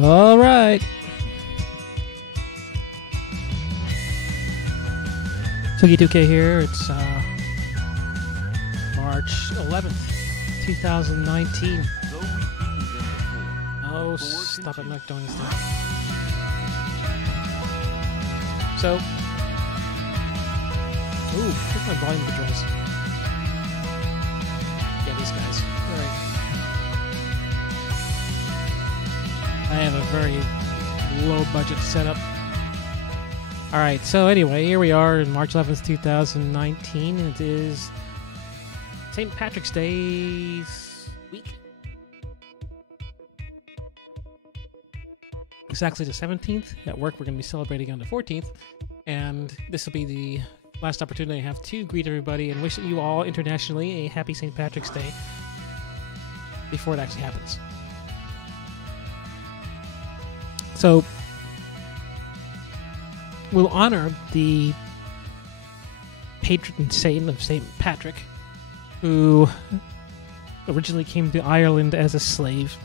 All right. Tookie2K here. It's March 11th, 2019. Oh, stop it, not doing this now. So, ooh, where's my volume controls? Yeah, these guys. All right. I have a very low budget setup. All right, so anyway, here we are in March 11th, 2019. It is St. Patrick's Day's week. Exactly the 17th. At work, we're going to be celebrating on the 14th. And this will be the last opportunity I have to greet everybody and wish you all internationally a happy St. Patrick's Day before it actually happens. So, we'll honor the patron saint of St. Patrick, who originally came to Ireland as a slave.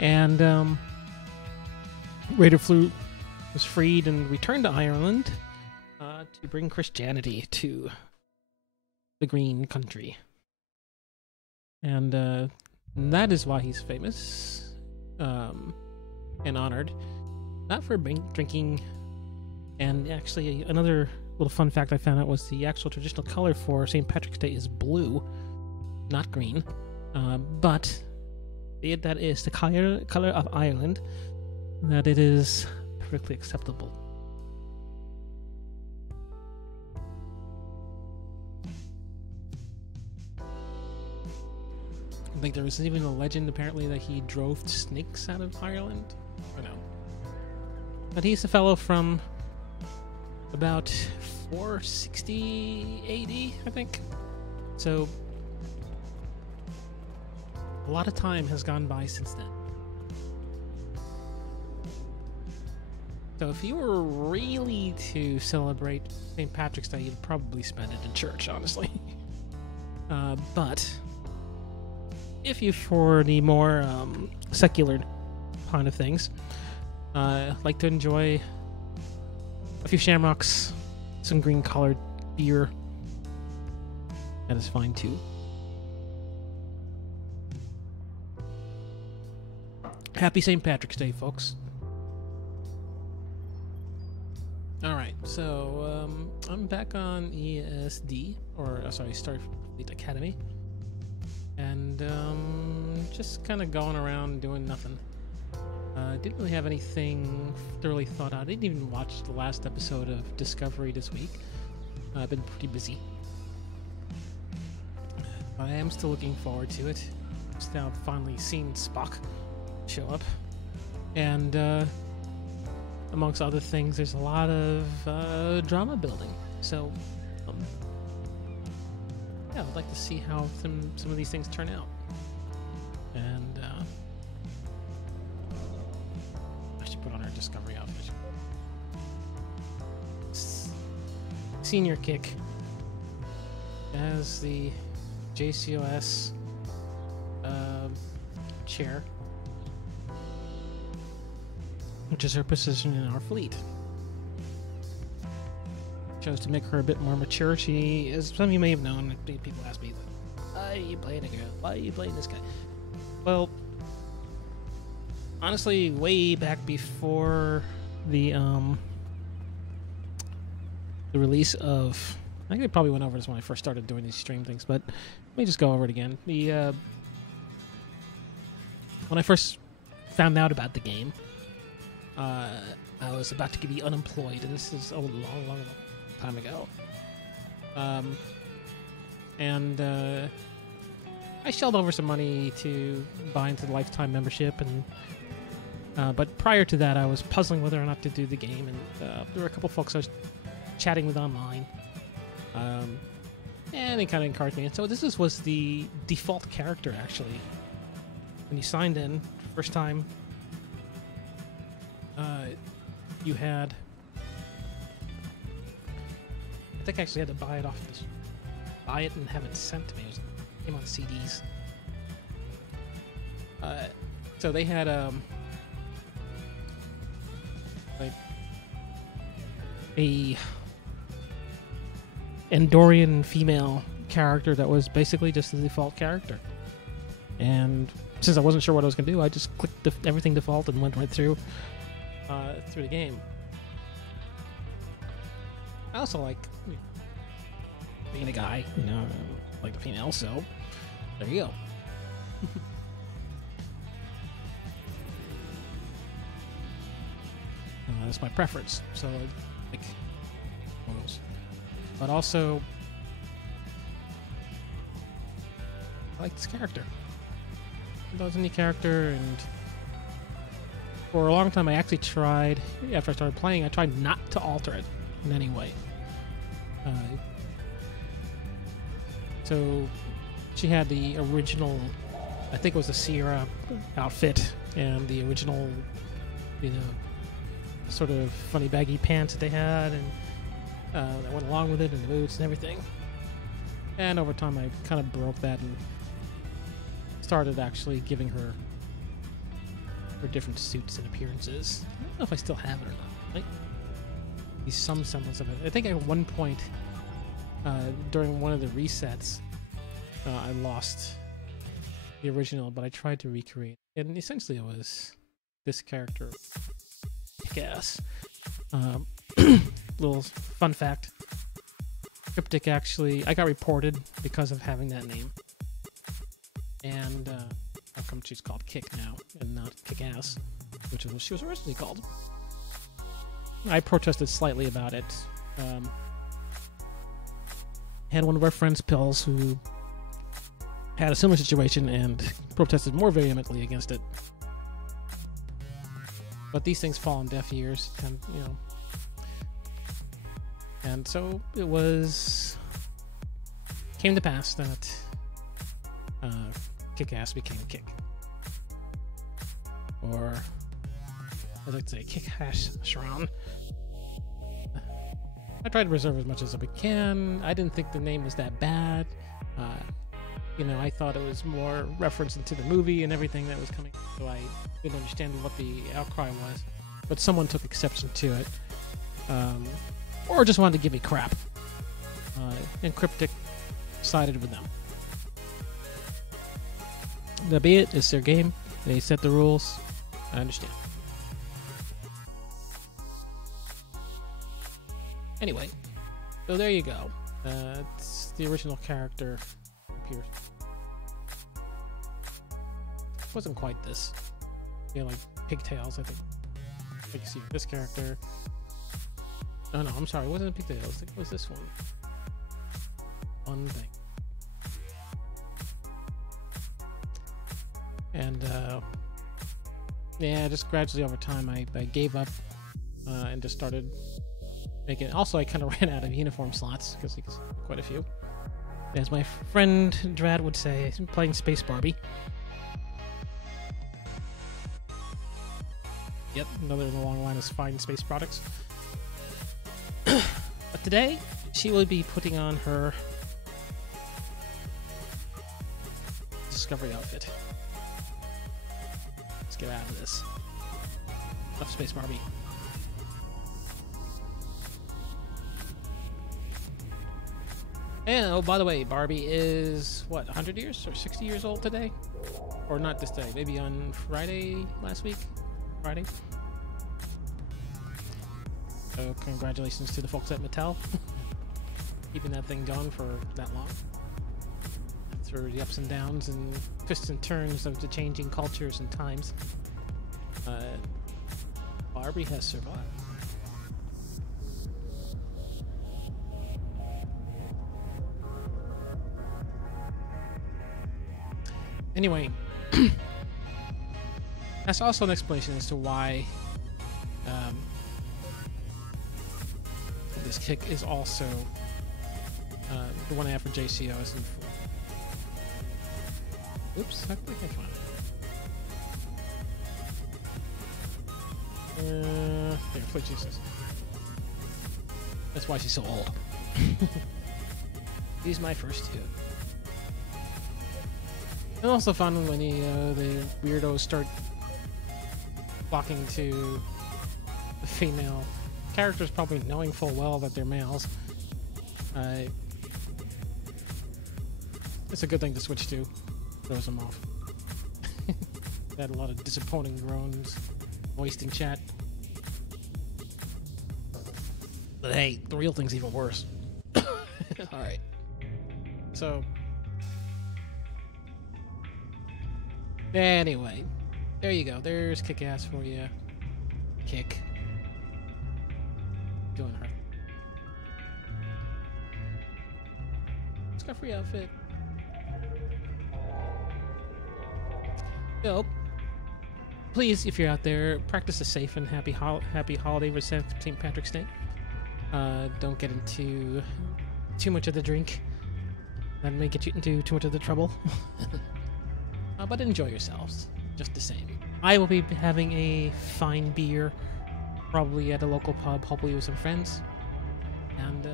And Raider Flute was freed and returned to Ireland to bring Christianity to the Green Country. And that is why he's famous and honored. Not for drinking. And actually, another little fun fact I found out was the actual traditional color for St. Patrick's Day is blue, not green. But that is the color of Ireland, that it is perfectly acceptable. I think there was even a legend, apparently, that he drove snakes out of Ireland. Or no. But he's a fellow from about 460 AD, I think. So, a lot of time has gone by since then. So if you were really to celebrate St. Patrick's Day, you'd probably spend it in church, honestly. But if you, for the more secular kind of things, like to enjoy a few shamrocks, some green-colored beer, that is fine too. Happy St. Patrick's Day, folks. Alright, so I'm back on ESD, or sorry, Starfleet Academy, and just kind of going around doing nothing. Didn't really have anything thoroughly thought out. I didn't even watch the last episode of Discovery this week. I've been pretty busy. I am still looking forward to it. Just now finally seen Spock show up. And amongst other things, there's a lot of drama building. So, yeah, I'd like to see how some of these things turn out. And I should put on our Discovery outfit. Senior Kik as the JCOS chair, which is her position in our fleet. Chose to make her a bit more mature. She, as some of you may have known, people ask me, why are you playing a girl? Why are you playing this guy? Well, honestly, way back before the release of, I think I probably went over this when I first started doing these stream things, but let me just go over it again. When I first found out about the game, I was about to be unemployed, and this is a long time ago. And I shelled over some money to buy into the lifetime membership, and but prior to that, I was puzzling whether or not to do the game, and there were a couple folks I was chatting with online, and they kind of encouraged me. And so this was the default character, actually. When you signed in first time, you had, I think I actually had to buy it off this, buy it and have it sent to me. It came on CDs. So they had a Andorian female character that was basically just the default character. And since I wasn't sure what I was going to do, I just clicked everything default and went right through the game. I also like being a guy, you know, like a female, so there you go. That's my preference, so like those. But also, I like this character. That was a neat character, and for a long time I actually tried, after I started playing, I tried not to alter it in any way. So she had the original, I think it was the Sierra outfit, and the original, you know, sort of funny baggy pants that they had, and that went along with it, and the boots and everything. And over time I kind of broke that and started actually giving her different suits and appearances. I don't know if I still have it or not. Like, some semblance of it. I think at one point during one of the resets I lost the original, but I tried to recreate it. And essentially it was this character, Kik. Little fun fact, Cryptic actually, I got reported because of having that name. And how come she's called Kik now and not Kick-Ass, which is what she was originally called. I protested slightly about it. Had one of our friends, Pills, who had a similar situation and protested more vehemently against it. But these things fall on deaf ears, and you know. And so it came to pass that Kick-Ass became Kik. Or, I'd like to say, Kick-Ass Shran. I tried to preserve as much as I can. I didn't think the name was that bad. You know, I thought it was more reference into the movie and everything that was coming, so I didn't understand what the outcry was. But someone took exception to it. Or just wanted to give me crap. And Cryptic sided with them. That be it. It's their game. They set the rules. I understand. Anyway, so there you go. It's the original character appears. Wasn't quite this. Yeah, like pigtails, I think. Like you see this character. No, I'm sorry. It wasn't pigtails. It was this one. One thing. And yeah, just gradually over time, I gave up and just started making. Also, I kind of ran out of uniform slots because there's quite a few. As my friend Drad would say, I'm playing Space Barbie. Yep, another in the long line of fine space products. But today, she will be putting on her Discovery outfit. Let's get out of this. Enough Space Barbie. And, oh, by the way, Barbie is, what, 100 years or 60 years old today? Or not this day, maybe on Friday last week? Friday? So, congratulations to the folks at Mattel. Keeping that thing going for that long. Through the ups and downs and twists and turns of the changing cultures and times. Barbie has survived. Anyway, that's also an explanation as to why this Kik is also the one I have for JCOS. And oops, how did I find it? There, Fleet Jesus. That's why she's so old. He's my first two. And also fun when the weirdos start flocking to the female characters probably knowing full well that they're males. It's a good thing to switch to. Throws them off. They had a lot of disappointing groans, wasting chat. But hey, the real thing's even worse. Alright. So. Anyway. There you go. There's Kick-Ass for you. Kick. Doing her. It's got a free outfit. So, please, if you're out there, practice a safe and happy holiday for St. Patrick's Day. Don't get into too much of the drink. That may get you into too much of the trouble. But enjoy yourselves, just the same. I will be having a fine beer, probably at a local pub, hopefully with some friends. And,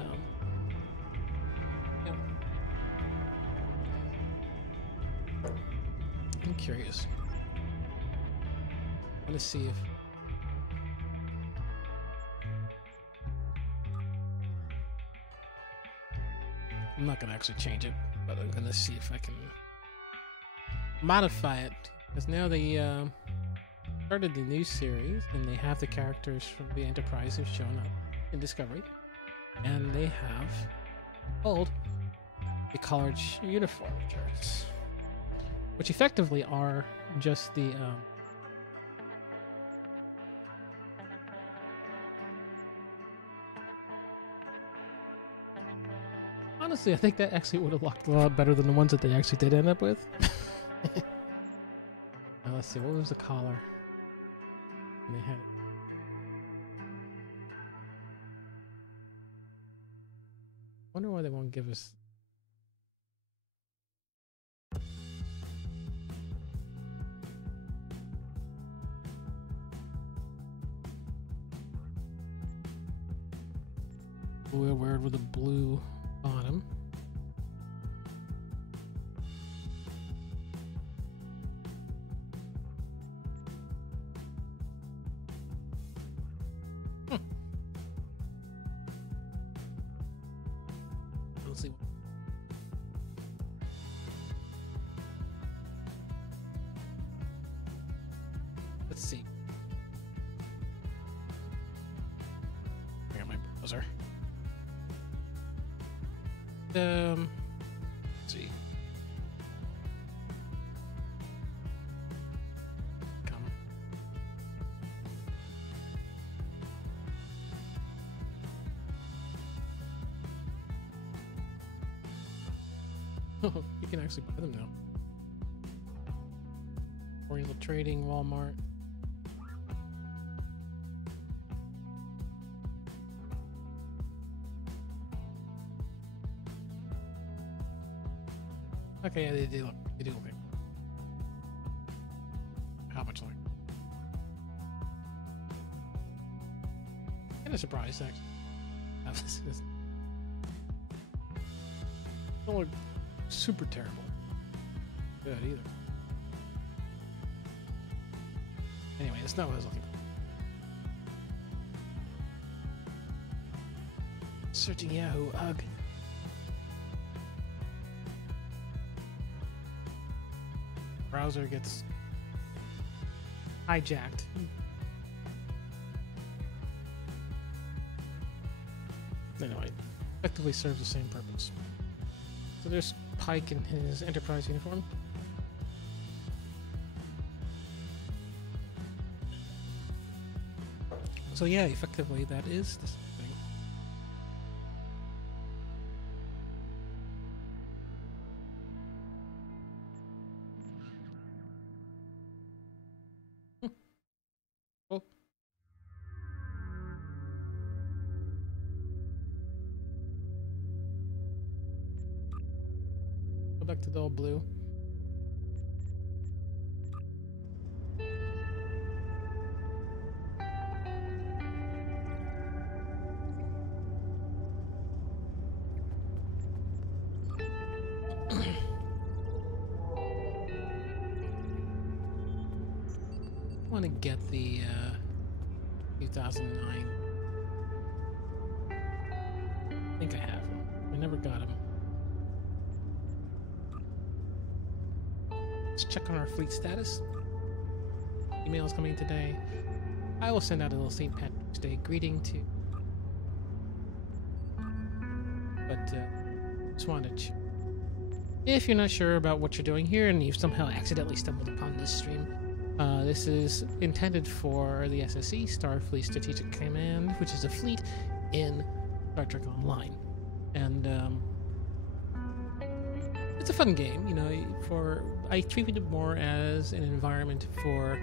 yeah. I'm curious. I want to see if... I'm not going to actually change it, but I'm going to see if I can modify it. Because now they started the new series, and they have the characters from the Enterprise who've shown up in Discovery. And they have pulled the college uniform shirts, which effectively are just the... Honestly, I think that actually would have looked a lot better than the ones that they actually did end up with. Now let's see, what was the collar? And they had it. Wonder why they won't give us. We'll wear it with a blue bottom. Let's see. Let's see. I got my browser. Let's see. Come. Oh, you can actually buy them now. Oriental Trading, Walmart. Okay, yeah, they do look big. How much like? Kind of surprised, actually. This don't look super terrible. Good either. Anyway, that's not what I was looking for. Searching Yahoo, ugh. Browser gets hijacked. Anyway, effectively serves the same purpose. So there's Pike in his Enterprise uniform. So yeah, effectively that is the same thing. Cool. Go back to the old blue. Want to get the 2009 think I have him. I never got him. Let's check on our fleet status. Email is coming today. I will send out a little St. Patrick's Day greeting to. But just wanted to. If you're not sure about what you're doing here and you've somehow accidentally stumbled upon this stream, this is intended for the SSC, Starfleet Strategic Command, which is a fleet in Star Trek Online. And it's a fun game, you know. I treated it more as an environment for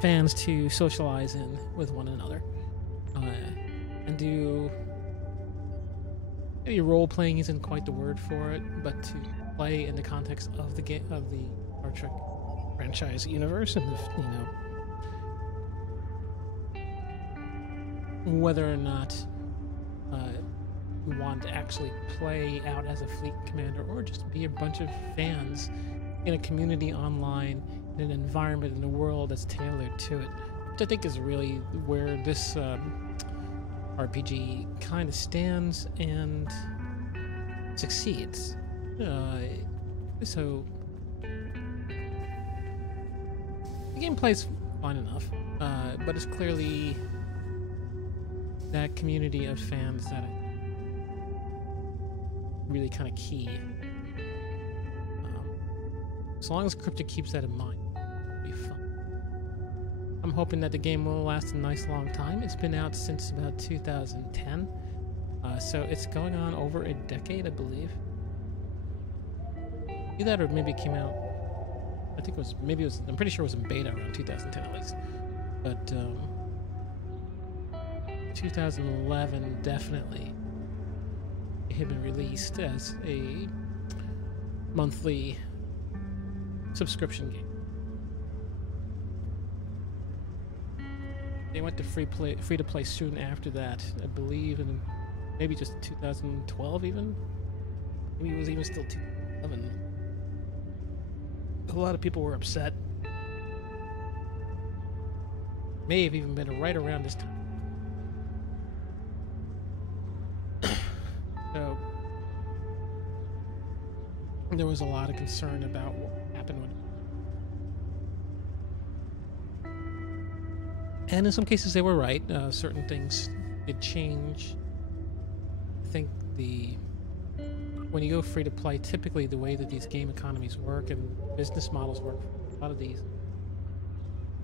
fans to socialize in with one another, and do. Maybe role playing isn't quite the word for it, but to play in the context of the game of the Star Trek franchise universe, and whether or not you want to actually play out as a fleet commander or just be a bunch of fans in a community online, in an environment, in a world that's tailored to it, which I think is really where this RPG kind of stands and succeeds. So the gameplay's fine enough, but it's clearly that community of fans that are really kind of key. As long as Cryptic keeps that in mind, it'll be fun. I'm hoping that the game will last a nice long time. It's been out since about 2010, so it's going on over a decade, I believe. Either that, or maybe it came out. I think it was. Maybe it was. I'm pretty sure it was in beta around 2010 at least. But 2011 definitely it had been released as a monthly subscription game. They went to free to play soon after that, I believe, and maybe just 2012 even. Maybe it was even still 2011. A lot of people were upset. May have even been right around this time. So there was a lot of concern about what happened with it. And in some cases they were right. Certain things did change. I think when you go free to play, typically the way that these game economies work and business models work for a lot of these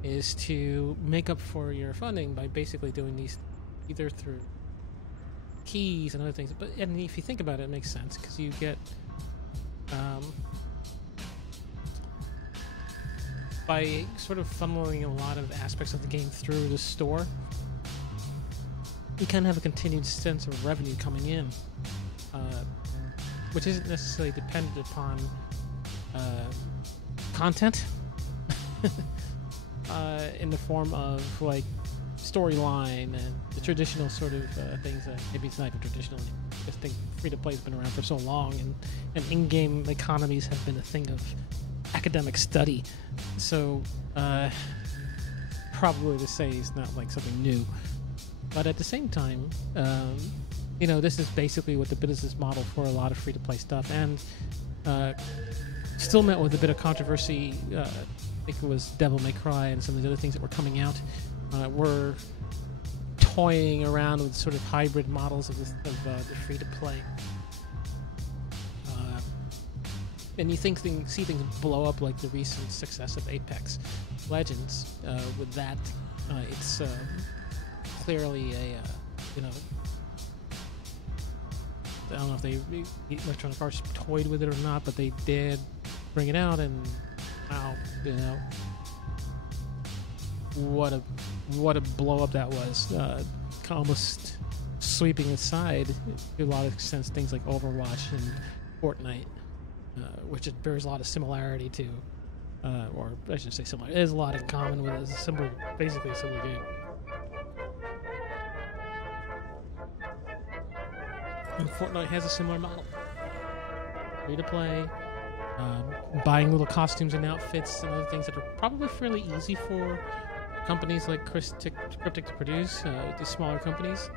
is to make up for your funding by basically doing these either through keys and other things. But and if you think about it, it makes sense because you get by sort of funneling a lot of aspects of the game through the store, you kind of have a continued sense of revenue coming in, which isn't necessarily dependent upon content in the form of like storyline and the traditional sort of things that maybe it's not even traditional anymore. I just think free-to-play has been around for so long, and in-game economies have been a thing of academic study. So probably to say it's not like something new. But at the same time, this is basically what the business model for a lot of free-to-play stuff, and still met with a bit of controversy. I think it was Devil May Cry and some of the other things that were coming out were toying around with sort of hybrid models of the free-to-play. And you see things blow up like the recent success of Apex Legends. With that, it's clearly a I don't know if Electronic Arts toyed with it or not, but they did bring it out, and wow, what a blow up that was. Almost sweeping aside to a lot of extent things like Overwatch and Fortnite, which it bears a lot of similarity to, or I should say similar. There's a lot in common with it. It's basically a similar game. And Fortnite has a similar model. Free to play, buying little costumes and outfits and other things that are probably fairly easy for companies like Cryptic to produce, these smaller companies.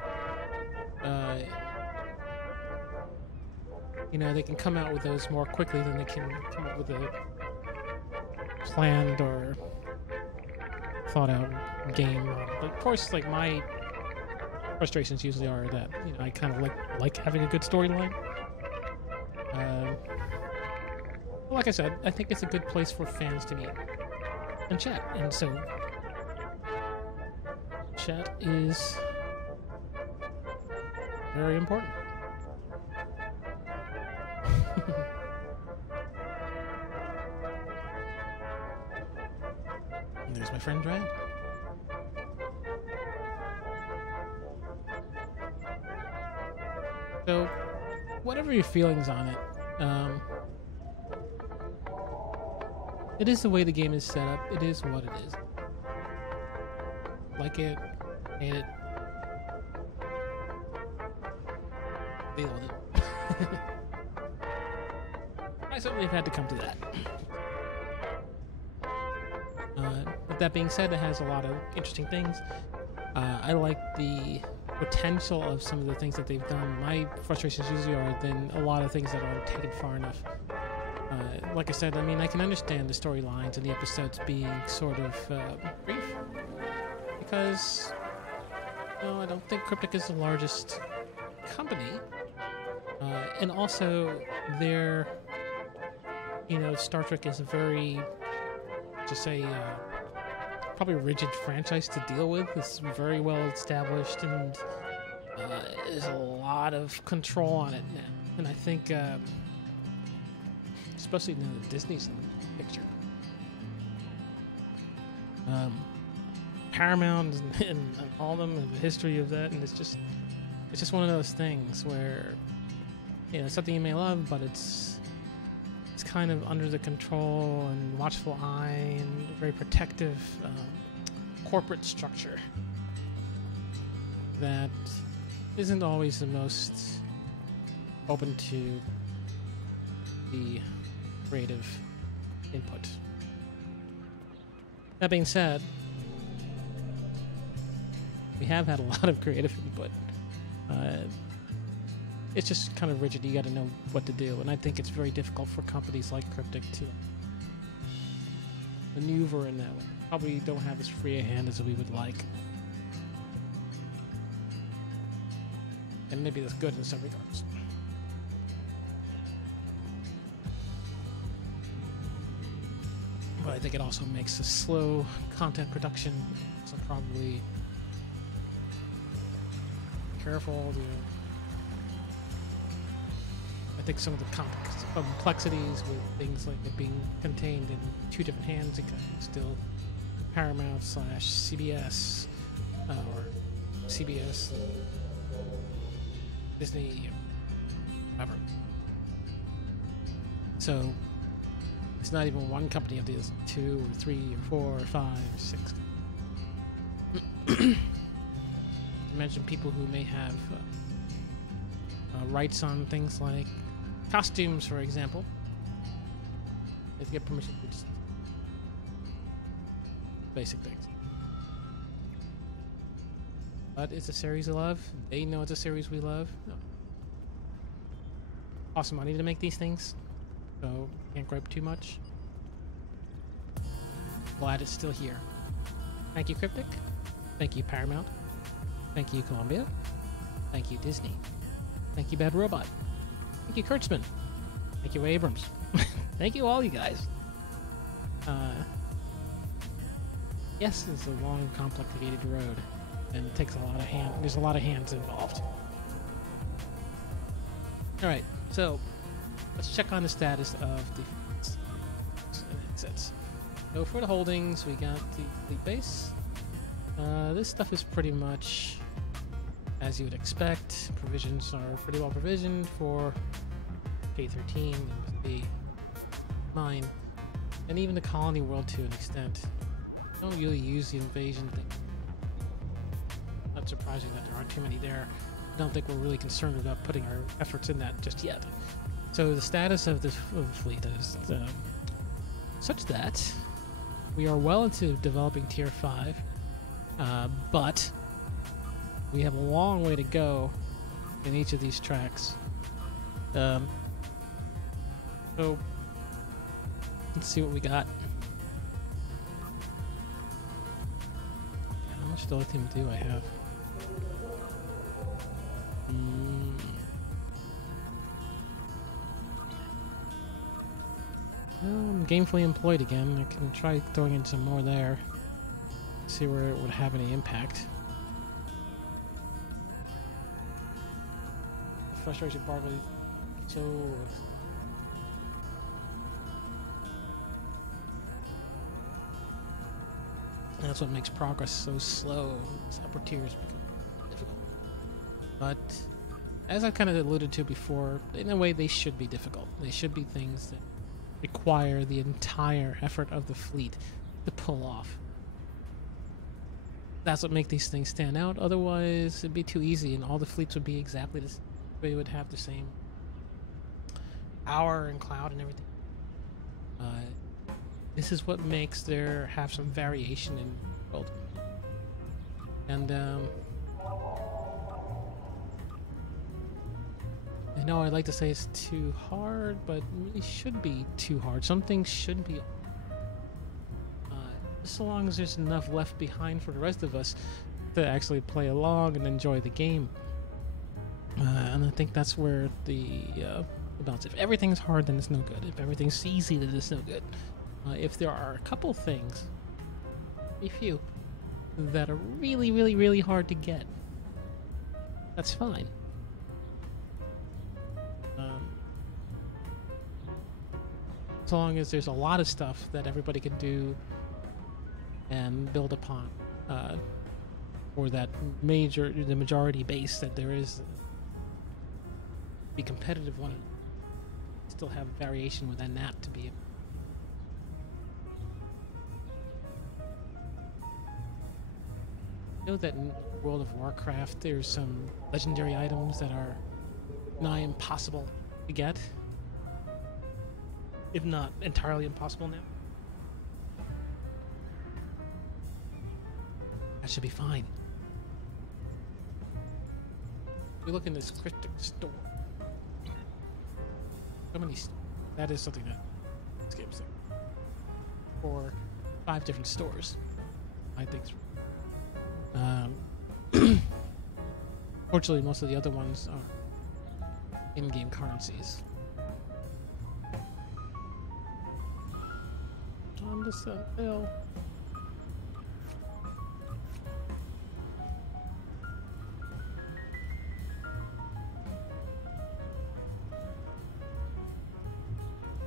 you know, they can come out with those more quickly than they can come up with a planned or thought out game. But of course, like, my frustrations usually are that, you know, I kind of like having a good storyline. Like I said, I think it's a good place for fans to meet and chat, and so chat is very important. And there's my friend Drad. So, whatever your feelings on it, it is the way the game is set up. It is what it is. Like it, hate it, deal with it. I certainly have had to come to that. With that being said, it has a lot of interesting things. I like the potential of some of the things that they've done. My frustrations usually are then a lot of things that aren't taken far enough. Like I said, I mean, I can understand the storylines and the episodes being sort of brief, because, you know, I don't think Cryptic is the largest company, and also their, you know, Star Trek is a very, just say, probably rigid franchise to deal with. It's very well established, and there's a lot of control on it now. And I think, especially now that Disney's in the picture, Paramount and all of them, and the history of that, and it's just one of those things where, you know, it's something you may love, but it's kind of under the control and watchful eye and very protective corporate structure that isn't always the most open to the creative input. That being said, we have had a lot of creative input. It's just kind of rigid. You got to know what to do, and I think it's very difficult for companies like Cryptic to maneuver in that way. Probably don't have as free a hand as we would like, and maybe that's good in some regards. But I think it also makes a slow content production, so probably careful. I think some of the complexities with things like it being contained in two different hands, it can still Paramount / CBS, or CBS, Disney, whatever. So it's not even one company of these, 2 or 3 or 4 or 5 or 6. You mentioned people who may have rights on things like costumes, for example. They have to get permission to just basic things. But it's a series I love. They know it's a series we love. No. Costs money to make these things, so can't gripe too much. Glad it's still here. Thank you, Cryptic. Thank you, Paramount. Thank you, Columbia. Thank you, Disney. Thank you, Bad Robot. Thank you, Kurtzman. Thank you, Abrams. Thank you, all you guys. Yes, it's a long, complicated road, and it takes a lot of there's a lot of hands involved. All right, so let's check on the status of the assets. So for the holdings, we got the fleet base. This stuff is pretty much as you would expect. Provisions are pretty well provisioned for K-13 and the mine, and even the colony world to an extent. Don't really use the invasion thing. Not surprising that there aren't too many there. I don't think we're really concerned about putting our efforts in that just yet. So the status of this fleet is such that we are well into developing Tier 5, but we have a long way to go in each of these tracks. So let's see what we got. How much dilithium do I have? Well, I'm gainfully employed again. I can try throwing in some more there. See where it would have any impact. Frustration partly so. And that's what makes progress so slow. Saboteurs become difficult. But as I kind of alluded to before, in a way they should be difficult. They should be things that require the entire effort of the fleet to pull off. That's what makes these things stand out. Otherwise, it'd be too easy, and all the fleets would be exactly the same. They would have the same hour and cloud and everything. This is what makes there have some variation in the world. And I know I'd like to say it's too hard, but it should be too hard. Some things should be. So long as there's enough left behind for the rest of us to actually play along and enjoy the game. And I think that's where the balance. If everything's hard, then it's no good. If everything's easy, then it's no good. If there are a couple things, a few, that are really, really, really hard to get, that's fine. So long as there's a lot of stuff that everybody can do and build upon, or that the majority base that there is, be competitive one, still have variation within that to be. I know that in World of Warcraft there's some legendary items that are nigh impossible to get, if not entirely impossible now. That should be fine. We look in this cryptic store. So many. That is something that skips there. For 5 different stores, I think. Fortunately, most of the other ones are in-game currencies. On this hill.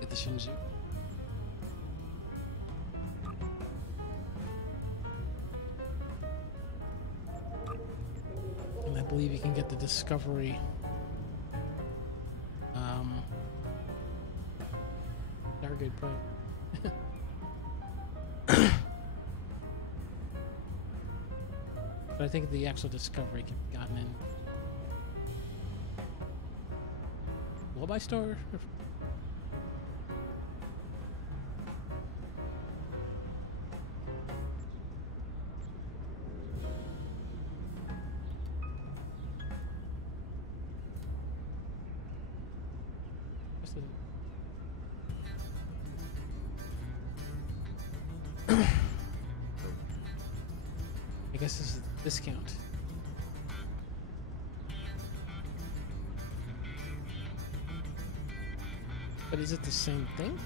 Get the Shinju. And I believe you can get the Discovery. Stargate Pro. But I think the actual Discovery can be gotten in. Will I store? I guess this is a discount. But is it the same thing?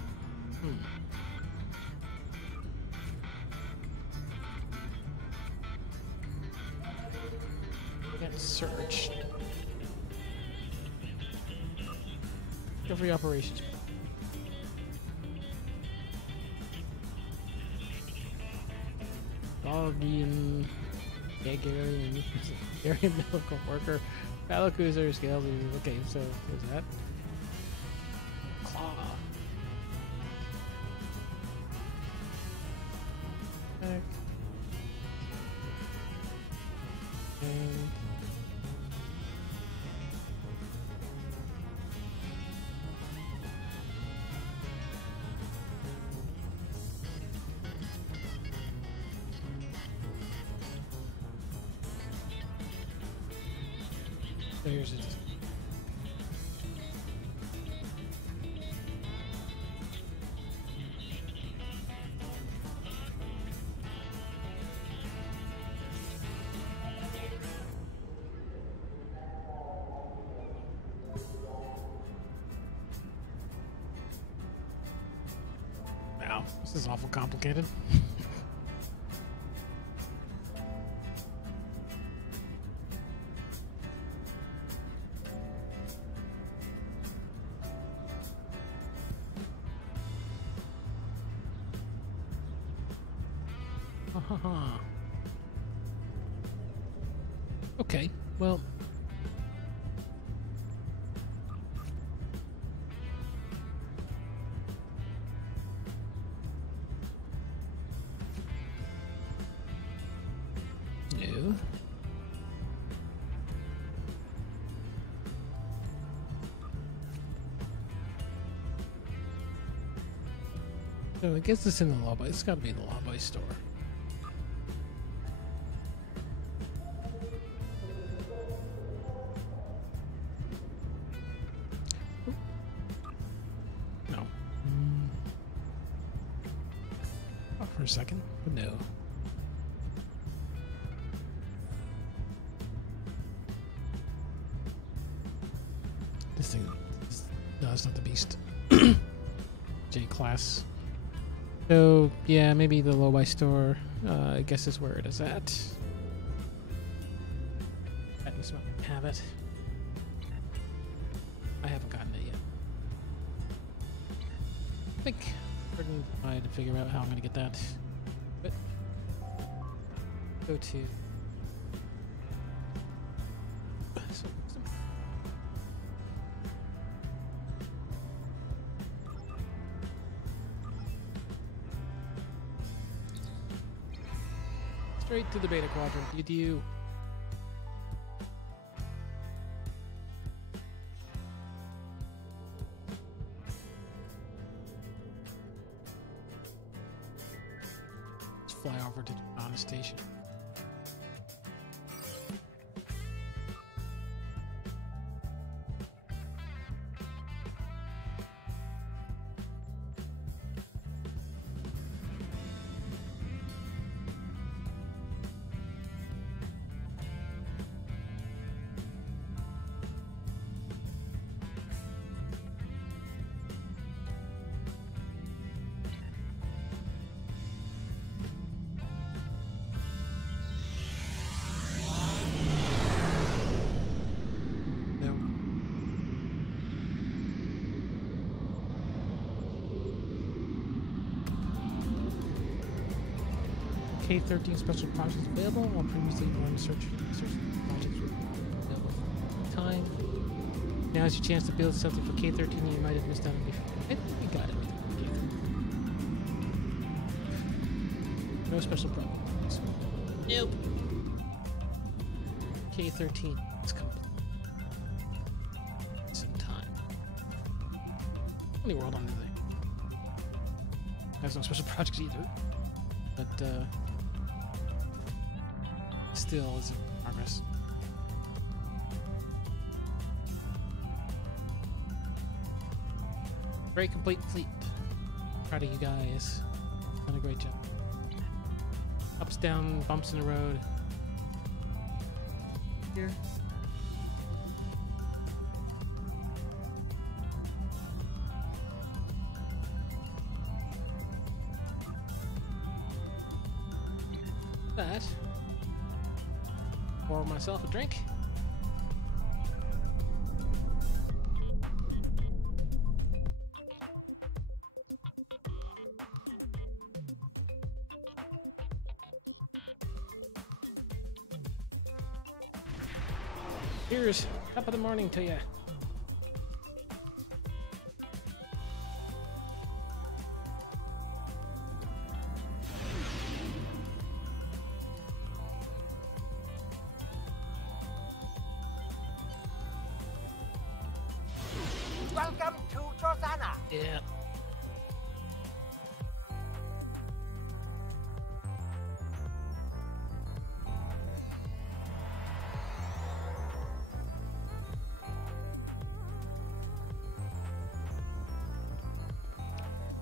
We got search. Discovery operations. Doggian, Gagarian, area medical worker, battle cruiser, scales. Okay, so there's that. Claw. Back. And there's it. Wow, this is awful complicated. Okay, well. No. So I guess it's in the lobby. It's got to be in the lobby store. No. Oh, for a second, but no. This thing, no, it's not the beast. J-class. So, yeah, maybe the low-buy store, I guess is where it is at. That is not have it. I haven't gotten it yet. I think we're going to try to figure out how I'm going to get that. But, go to... Straight to the beta quadrant, you. Let's fly over to the station. K-13 special projects available, while previously run search projects were available for time. Now's your chance to build something for K-13 you might have missed out on before. I think we got everything for K-13. No special projects. Nope. K-13 is complete. Some time. Only world on anything. Has no special projects either. But, still is in progress. Very complete fleet. Proud of you guys. Done a great job. Ups, down, bumps in the road. Here. That. Pour myself a drink. Cheers. Top of the morning to ya. Welcome to Josana. Yeah.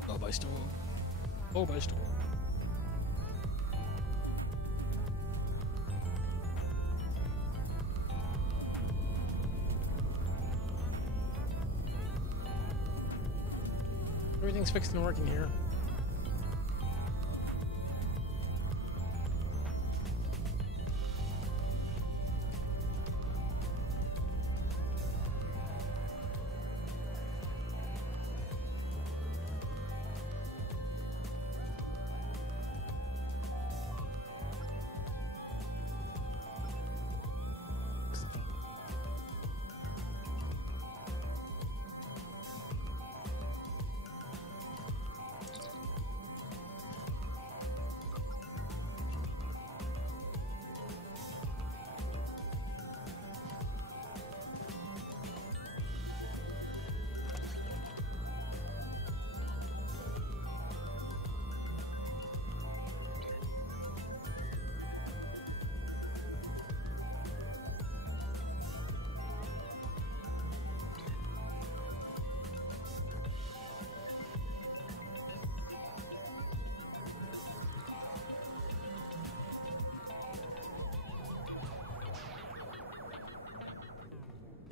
Oh, by storm. Oh, by storm. Everything's fixed and working here.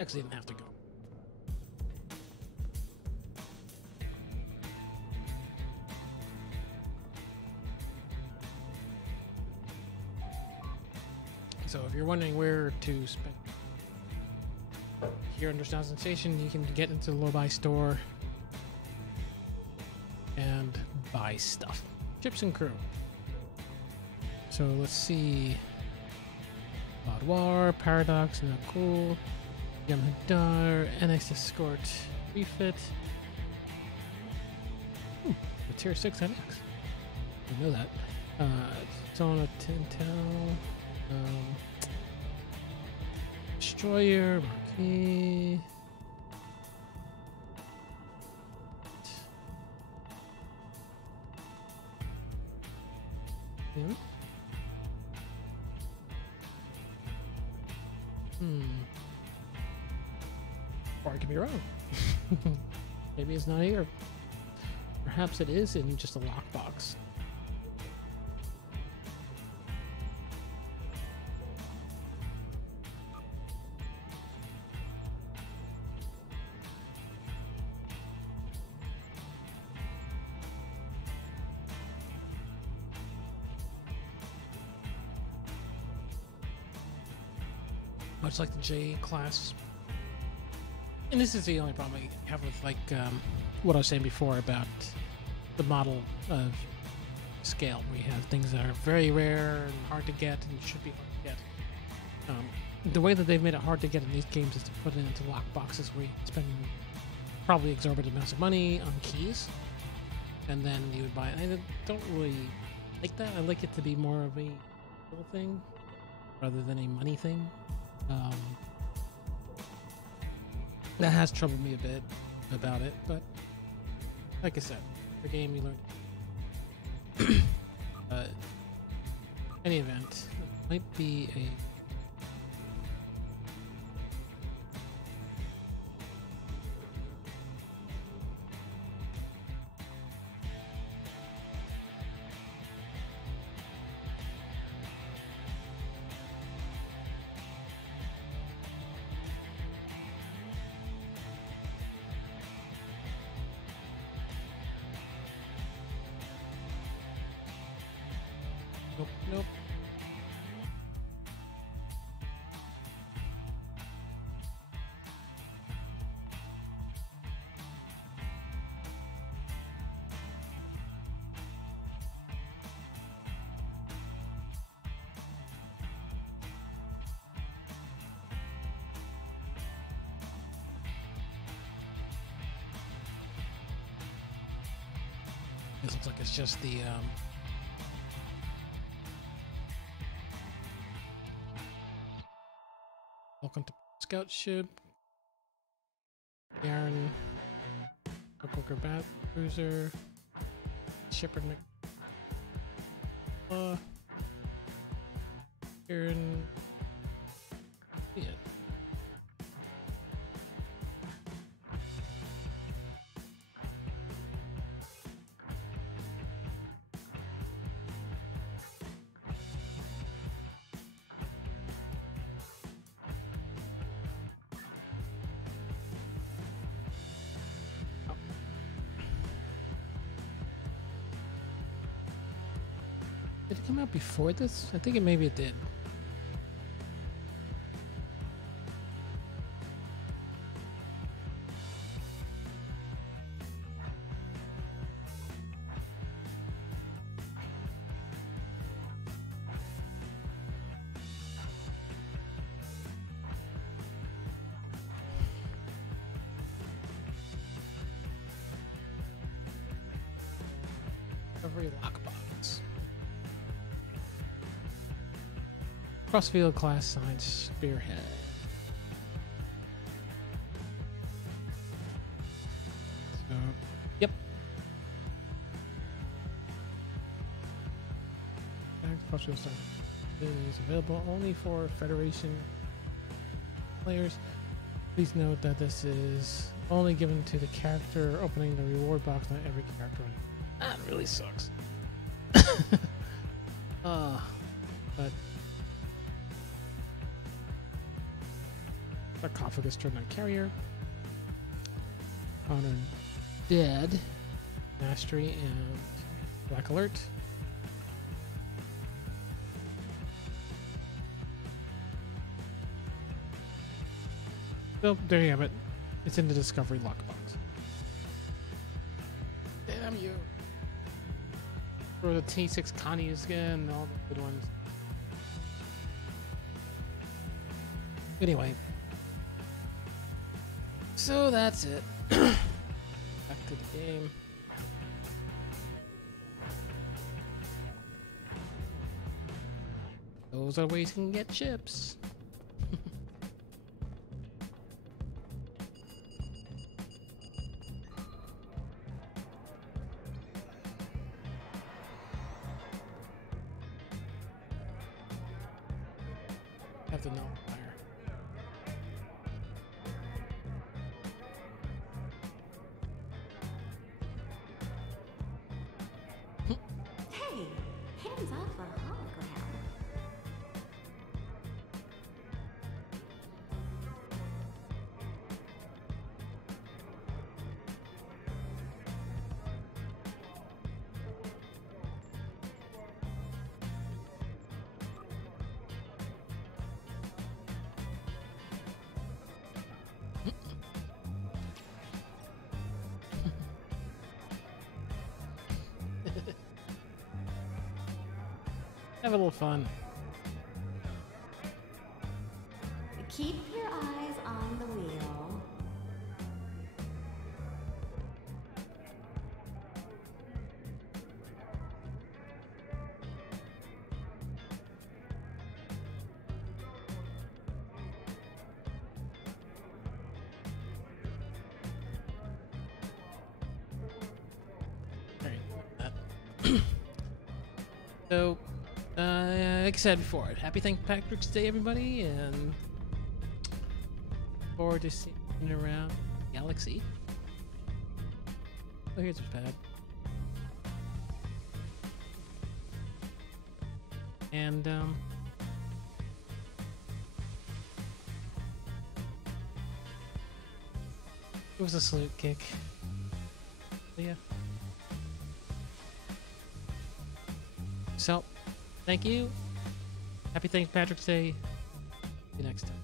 Actually, didn't have to go. So if you're wondering where to spend here under Station Station, you can get into the low-buy store and buy stuff. Ships and crew. So let's see. Boudoir, Paradox, not cool. Yamhadar, NX Escort, refit. The tier 6 NX. I know that. Zona Tintel. Destroyer, Marquis. Yeah. Or I could be wrong. Maybe it's not here. Perhaps it is in just a lockbox. Much like the J class. And this is the only problem I have with, like, what I was saying before about the model of scale, where you have things that are very rare and hard to get and should be hard to get. The way that they've made it hard to get in these games is to put it into lock boxes where you spend probably exorbitant amounts of money on keys, and then you would buy it. I don't really like that. I like it to be more of a little thing rather than a money thing. That has troubled me a bit about it, but like I said, the game you learn. Any event, it might be a Nope. This looks like it's just the welcome to Scout Ship. Garen. Hooker Bat Cruiser. Shipper Nick. Garen. Yeah. Did it come out before this? I think maybe it did. Every lockbox. Crossfield class science spearhead. So, yep. Crossfield science is available only for Federation players. Please note that this is only given to the character opening the reward box, not every character. That really sucks. But Sarcophagus turned on carrier. Connor dead. Mastery and black alert. So there you have it. It's in the Discovery lockbox. Damn you. For the T6 Connies again, all the good ones. Anyway. So that's it. Back to the game. Those are ways you can get chips. Have the nullifier. Hey, hands off a hologram. Have a little fun. Keep your eyes on the wheel. Alright. So, like I said before, happy St. Patrick's Day, everybody, and look forward to seeing you around the galaxy. Oh, here's a pad. And, it was a salute kick. So, yeah. So, thank you. Happy St. Patrick's Day. See you next time.